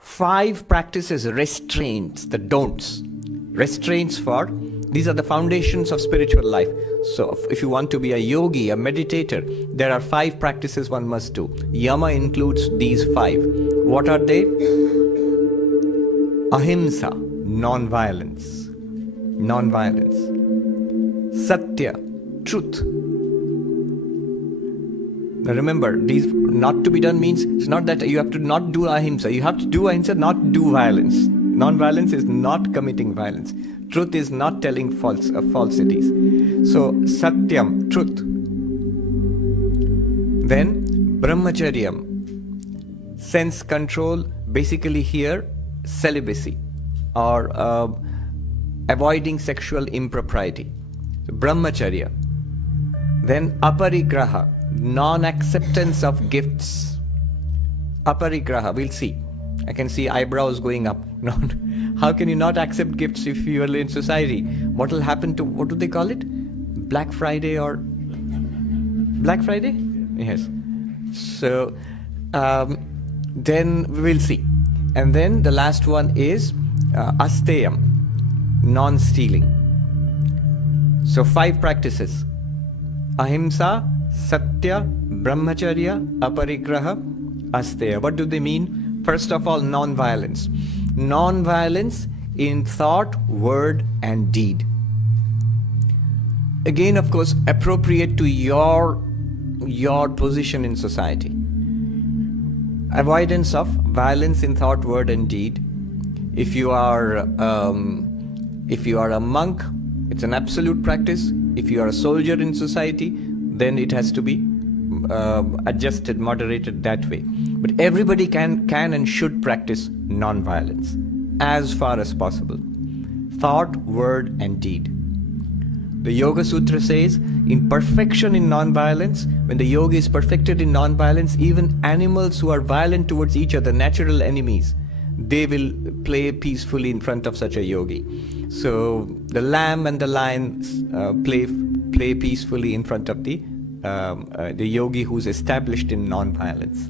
Five practices, restraints, the don'ts. Restraints these are the foundations of spiritual life. So if you want to be a yogi, a meditator, there are 5 practices one must do. Yama includes these 5. What are they? Ahimsa, non-violence. Non-violence. Satya, truth. Now remember, these not to be done means it's not that you have to not do ahimsa. You have to do ahimsa, not do violence. Non-violence is not committing violence. Truth is not telling falsities. So, satyam, truth. Then, brahmacharyam, sense control, basically here, celibacy or avoiding sexual impropriety. So, brahmacharya. Then, aparigraha, non-acceptance of gifts. Aparigraha, we'll see. I can see eyebrows going up. How can you not accept gifts if you are in society? What will happen to, what do they call it? Black Friday or... Black Friday? Yes. So, then we will see. And then the last one is asteyam, non-stealing. So 5 practices. Ahimsa, Satya, Brahmacharya, Aparigraha, Asteya. What do they mean? First of all, non-violence. Non-violence in thought, word and deed. Again, of course, appropriate to your position in society. Avoidance of violence in thought, word and deed. If you are a monk, it's an absolute practice. If you are a soldier in society, then it has to be adjusted, moderated that way. But everybody can and should practice non-violence as far as possible. Thought, word and deed. The Yoga Sutra says, in perfection in non-violence, when the yogi is perfected in non-violence, even animals who are violent towards each other, natural enemies, they will play peacefully in front of such a yogi. So the lamb and the lion play peacefully in front of the yogi who's established in non-violence.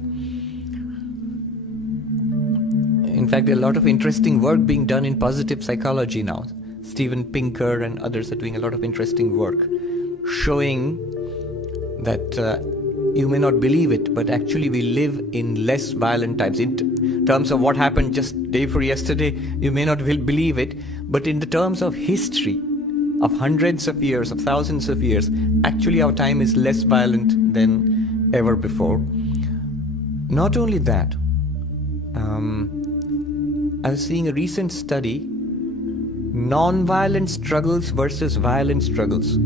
In fact, there are a lot of interesting work being done in positive psychology now. Steven Pinker and others are doing a lot of interesting work showing that you may not believe it, but actually we live in less violent times. In terms of what happened just day before yesterday, you may not believe it, but in the terms of history, of hundreds of years, of thousands of years, actually our time is less violent than ever before. Not only that, I was seeing a recent study, non-violent struggles versus violent struggles,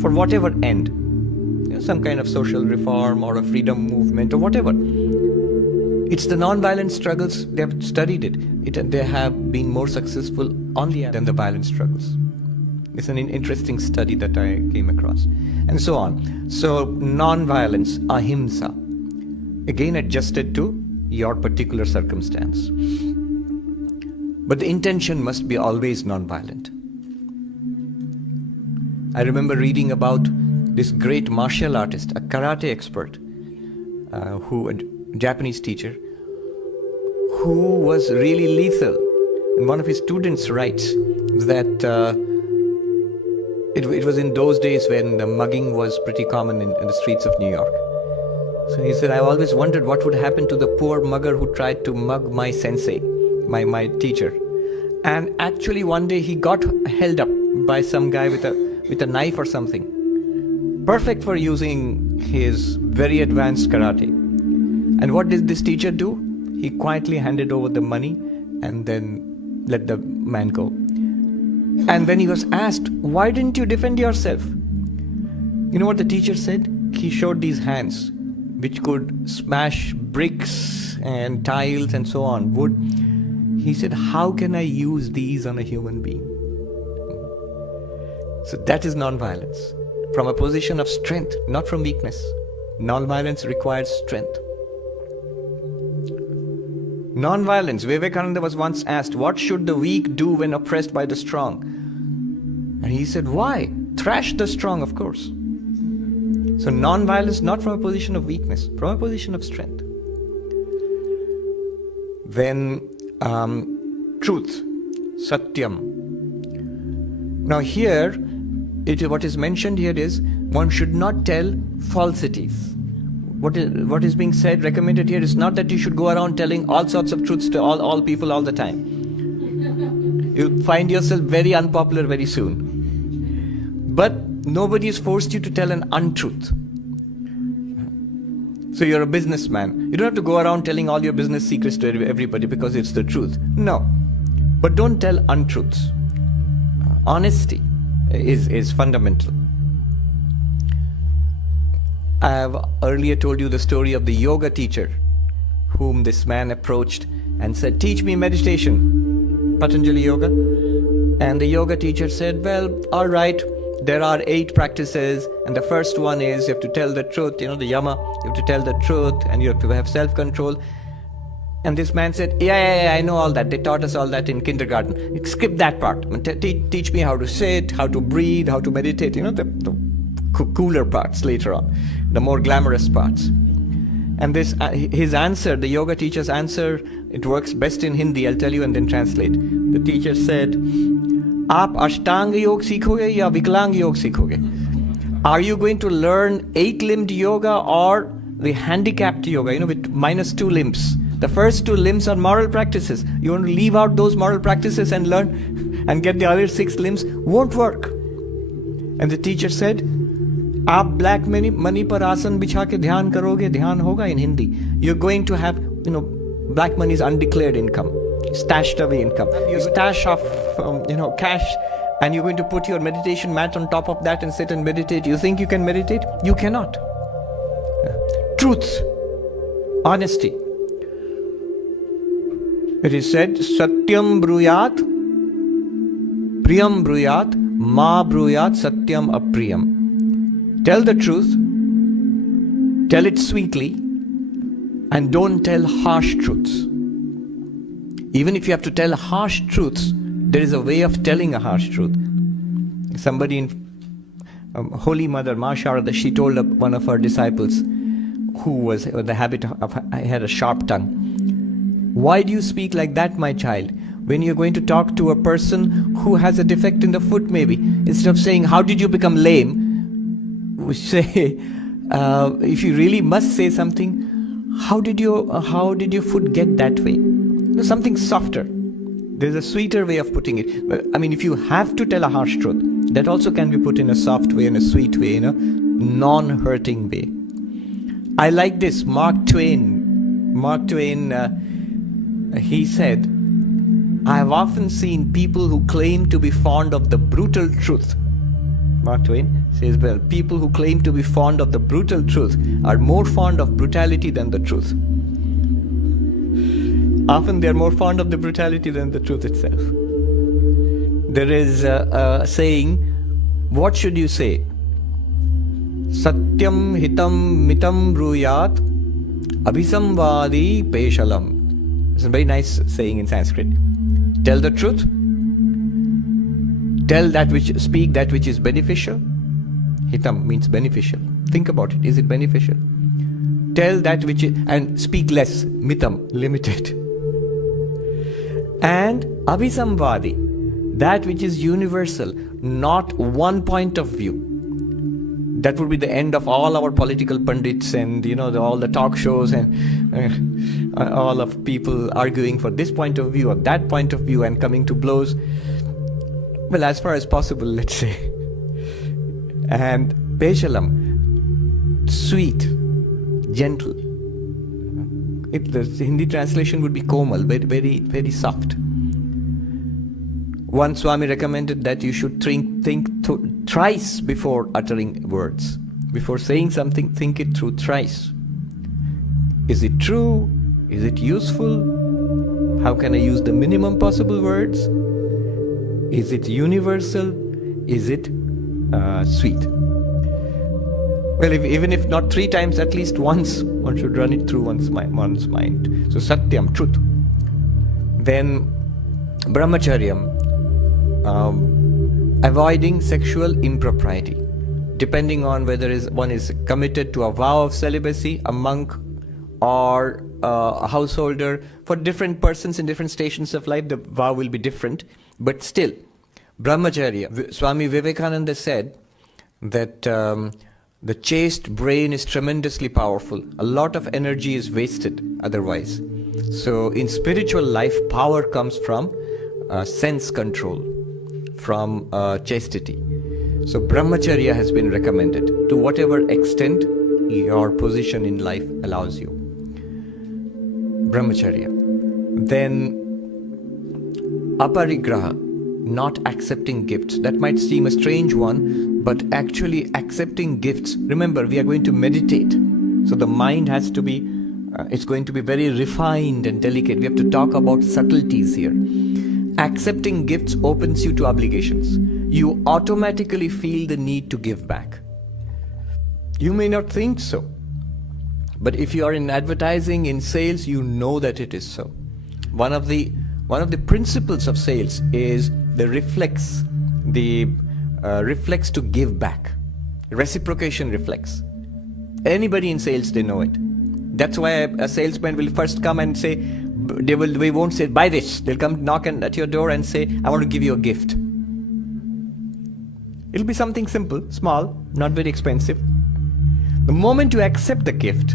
for whatever end, some kind of social reform or a freedom movement or whatever. It's the non-violent struggles, they have studied it. They have been more successful only than the violent struggles. It's an interesting study that I came across. And so on. So non-violence, ahimsa, again adjusted to your particular circumstance. But the intention must be always non-violent. I remember reading about this great martial artist, a karate expert, a Japanese teacher, who was really lethal. And one of his students writes that it was in those days when the mugging was pretty common in the streets of New York. So he said, I always wondered what would happen to the poor mugger who tried to mug my sensei, my teacher. And actually one day he got held up by some guy with a knife or something. Perfect for using his very advanced karate. And what did this teacher do? He quietly handed over the money and then let the man go. And when he was asked, why didn't you defend yourself? You know what the teacher said? He showed these hands, which could smash bricks and tiles and so on, wood. He said, how can I use these on a human being? So that is non-violence. From a position of strength, not from weakness. Non-violence requires strength. Non-violence. Vivekananda was once asked, what should the weak do when oppressed by the strong? And he said, why? Thrash the strong, of course. So non-violence, not from a position of weakness, from a position of strength. Then truth, satyam. Now here, what is mentioned here is, one should not tell falsities. What is being said, recommended here is not that you should go around telling all sorts of truths to all people all the time. You'll find yourself very unpopular very soon. But nobody has forced you to tell an untruth. So you're a businessman. You don't have to go around telling all your business secrets to everybody because it's the truth. No. But don't tell untruths. Honesty is fundamental. I have earlier told you the story of the yoga teacher whom this man approached and said, teach me meditation, Patanjali yoga. And the yoga teacher said, well, all right, there are 8 practices, and the first one is you have to tell the truth, the yama, you have to tell the truth, and you have to have self-control. And this man said, yeah, I know all that. They taught us all that in kindergarten. Skip that part. Teach me how to sit, how to breathe, how to meditate, the cooler parts later on, the more glamorous parts. And this, his answer, the yoga teacher's answer, it works best in Hindi, I'll tell you and then translate. The teacher said, Aap Ashtanga Yoga sikhoge ya Viklang Yoga sikhoge? Are you going to learn 8-limbed yoga or the handicapped yoga, with -2 limbs? The first 2 limbs are moral practices. You want to leave out those moral practices and learn and get the other 6 limbs? Won't work. And the teacher said, आप black money पर आसन बिछा के ध्यान करोगे, ध्यान होगा in Hindi. You're going to have, black money is undeclared income, stashed away income. You stash off, cash, and you're going to put your meditation mat on top of that and sit and meditate. You think you can meditate? You cannot. Truth, honesty. It is said, Satyam bruyat, Priyam bruyat, Ma bruyat, Satyam apriyam. Tell the truth, tell it sweetly, and don't tell harsh truths. Even if you have to tell harsh truths, there is a way of telling a harsh truth. Somebody in Holy Mother, Ma Sharada, she told one of her disciples who was the habit of, had a sharp tongue, why do you speak like that, my child? When you're going to talk to a person who has a defect in the foot maybe, instead of saying, how did you become lame? We say, if you really must say something, how did your foot get that way? Something softer. There's a sweeter way of putting it. If you have to tell a harsh truth, that also can be put in a soft way, in a sweet way, non-hurting way. I like this. Mark Twain, he said, I have often seen people who claim to be fond of the brutal truth. Mark Twain says, well, people who claim to be fond of the brutal truth are more fond of brutality than the truth. Often they are more fond of the brutality than the truth itself. There is a saying, what should you say? Satyam hitam mitam bruyat abhisamvadi peshalam. It's a very nice saying in Sanskrit. Tell the truth. Speak that which is beneficial. Hitam means beneficial. Think about it. Is it beneficial? Tell that which is, and speak less. Mitam, limited. And abhisamvadi, that which is universal, not one point of view. That would be the end of all our political pundits and all the talk shows and all of people arguing for this point of view or that point of view and coming to blows. Well, as far as possible, let's say. And Peshalam, sweet, gentle. The Hindi translation would be komal, very, very, very soft. One Swami recommended that you should think thrice before uttering words. Before saying something, think it through thrice. Is it true? Is it useful? How can I use the minimum possible words? Is it universal? Is it sweet? Well, even if not 3 times, at least once, one should run it through one's mind. So Satyam, truth. Then brahmacharyam, avoiding sexual impropriety, depending on whether one is committed to a vow of celibacy, a monk, or a householder. For different persons in different stations of life, the vow will be different. But still, brahmacharya, Swami Vivekananda said that the chaste brain is tremendously powerful. A lot of energy is wasted otherwise. So in spiritual life, power comes from sense control, from chastity. So brahmacharya has been recommended to whatever extent your position in life allows you. Brahmacharya. Then aparigraha, not accepting gifts. That might seem a strange one, but actually accepting gifts. Remember, we are going to meditate. So the mind has to be, it's going to be very refined and delicate. We have to talk about subtleties here. Accepting gifts opens you to obligations. You automatically feel the need to give back. You may not think so, but if you are in advertising, in sales, you know that it is so. One of the principles of sales is the reflex to give back, reciprocation reflex. Anybody in sales, they know it. That's why a salesman will first come and say, they won't say buy this. They'll come knock at your door and say, I want to give you a gift. It'll be something simple, small, not very expensive. The moment you accept the gift,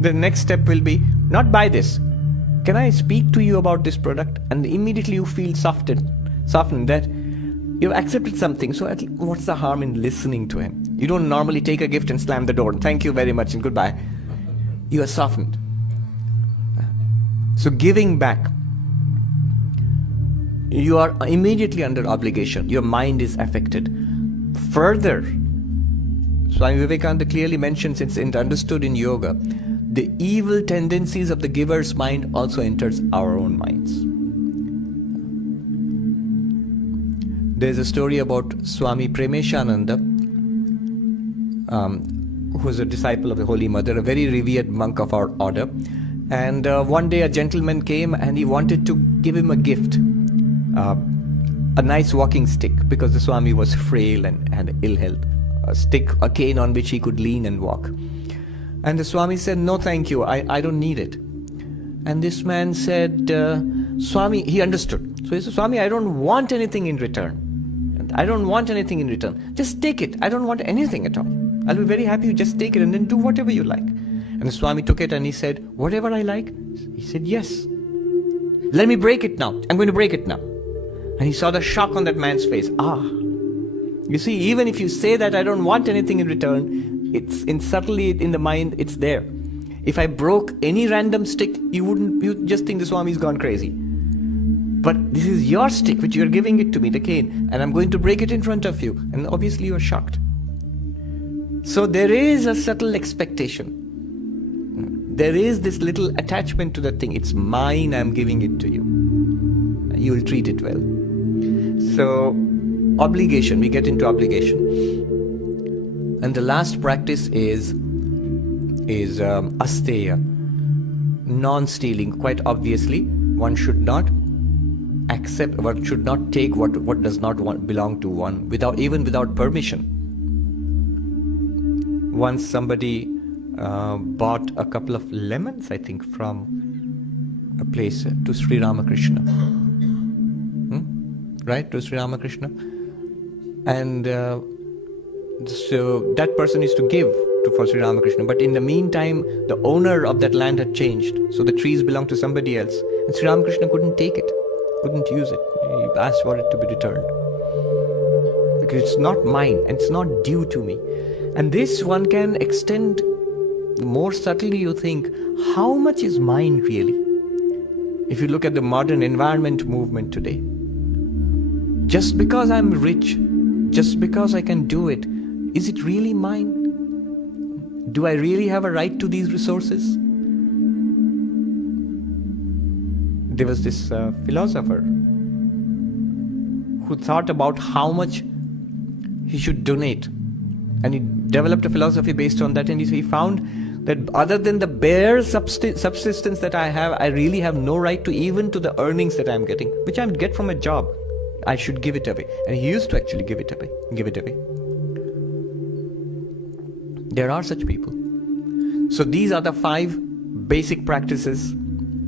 the next step will be, not buy this. Can I speak to you about this product? And immediately you feel softened that you've accepted something. So what's the harm in listening to him? You don't normally take a gift and slam the door. Thank you very much and goodbye. You are softened. So giving back, you are immediately under obligation. Your mind is affected. Further, Swami Vivekananda clearly mentions, it's understood in yoga, the evil tendencies of the giver's mind also enters our own minds. There's a story about Swami Premeshananda, who was a disciple of the Holy Mother, a very revered monk of our order. And one day a gentleman came and he wanted to give him a gift, a nice walking stick, because the Swami was frail and had ill health, a cane on which he could lean and walk. And the Swami said, no thank you, I don't need it. And this man said, Swami, he understood. So he said, Swami, I don't want anything in return. I don't want anything in return. Just take it. I don't want anything at all. I'll be very happy. You just take it and then do whatever you like. And the Swami took it and he said, whatever I like? He said, yes. Let me break it now. I'm going to break it now. And he saw the shock on that man's face. You see, even if you say that I don't want anything in return, it's subtly in the mind, it's there. If I broke any random stick, you just think the Swami's gone crazy. But this is your stick which you're giving it to me, the cane, and I'm going to break it in front of you. And obviously you're shocked. So there is a subtle expectation. There is this little attachment to the thing. It's mine, I'm giving it to you. You will treat it well. So obligation, we get into obligation. And the last practice is asteya, non-stealing. Quite obviously, one should not accept, one should not take what does not belong to one, even without permission. Once somebody bought a couple of lemons, I think, from a place to Sri Ramakrishna. Right, to Sri Ramakrishna. And so that person used to give for Sri Ramakrishna. But in the meantime, the owner of that land had changed. So the trees belonged to somebody else. And Sri Ramakrishna couldn't take it, couldn't use it. He asked for it to be returned. Because it's not mine and it's not due to me. And this one can extend more subtly. You think, how much is mine really? If you look at the modern environment movement today, just because I'm rich, just because I can do it, is it really mine? Do I really have a right to these resources? There was this philosopher who thought about how much he should donate. And he developed a philosophy based on that, and he found That other than the bare subsistence that I have, I really have no right to even to the earnings that I'm getting, which I get from a job. I should give it away. And he used to actually give it away. There are such people. So these are the 5 basic practices,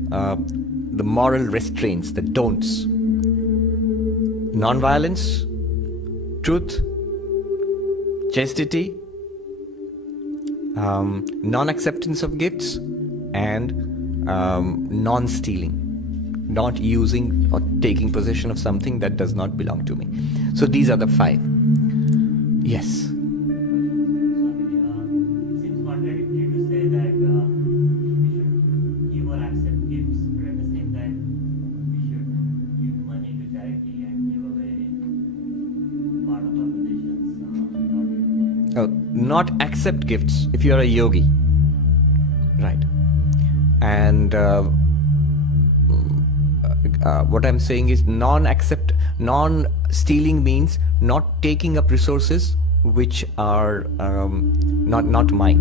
the moral restraints, the don'ts. Non-violence, truth, chastity, non-acceptance of gifts, and non-stealing. Not using or taking possession of something that does not belong to me. So these are the 5. Yes. Swami, it seems contradictory to say that we should give or accept gifts, but at the same time we should give money to charity and give away part of our possessions. Not accept gifts if you are a yogi. Right. And what I'm saying is non-stealing means not taking up resources which are not mine,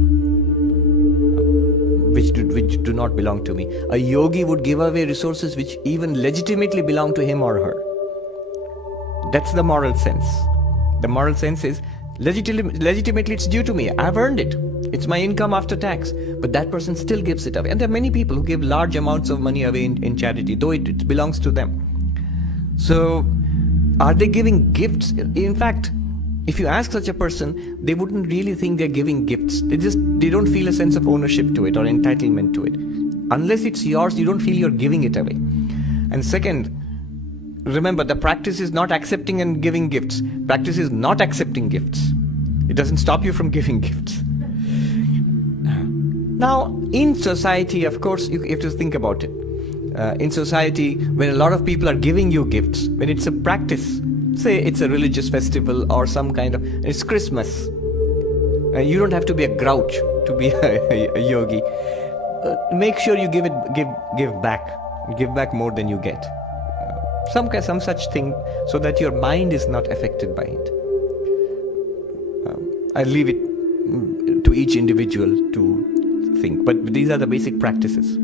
which do not belong to me. A yogi would give away resources which even legitimately belong to him or her. That's the moral sense. The moral sense is legitimately it's due to me. I've earned it. It's my income after tax. But that person still gives it away. And there are many people who give large amounts of money away in charity, though it belongs to them. So, are they giving gifts? In fact, if you ask such a person, they wouldn't really think they're giving gifts. They don't feel a sense of ownership to it or entitlement to it. Unless it's yours, you don't feel you're giving it away. And second, remember, the practice is not accepting and giving gifts. Practice is not accepting gifts. It doesn't stop you from giving gifts. Now, in society, of course, you have to think about it. In society, when a lot of people are giving you gifts, when it's a practice, say it's a religious festival or some kind of, it's Christmas. You don't have to be a grouch to be a yogi. Make sure you give back. Give back more than you get. Some such thing, so that your mind is not affected by it. I leave it to each individual to think, but these are the basic practices.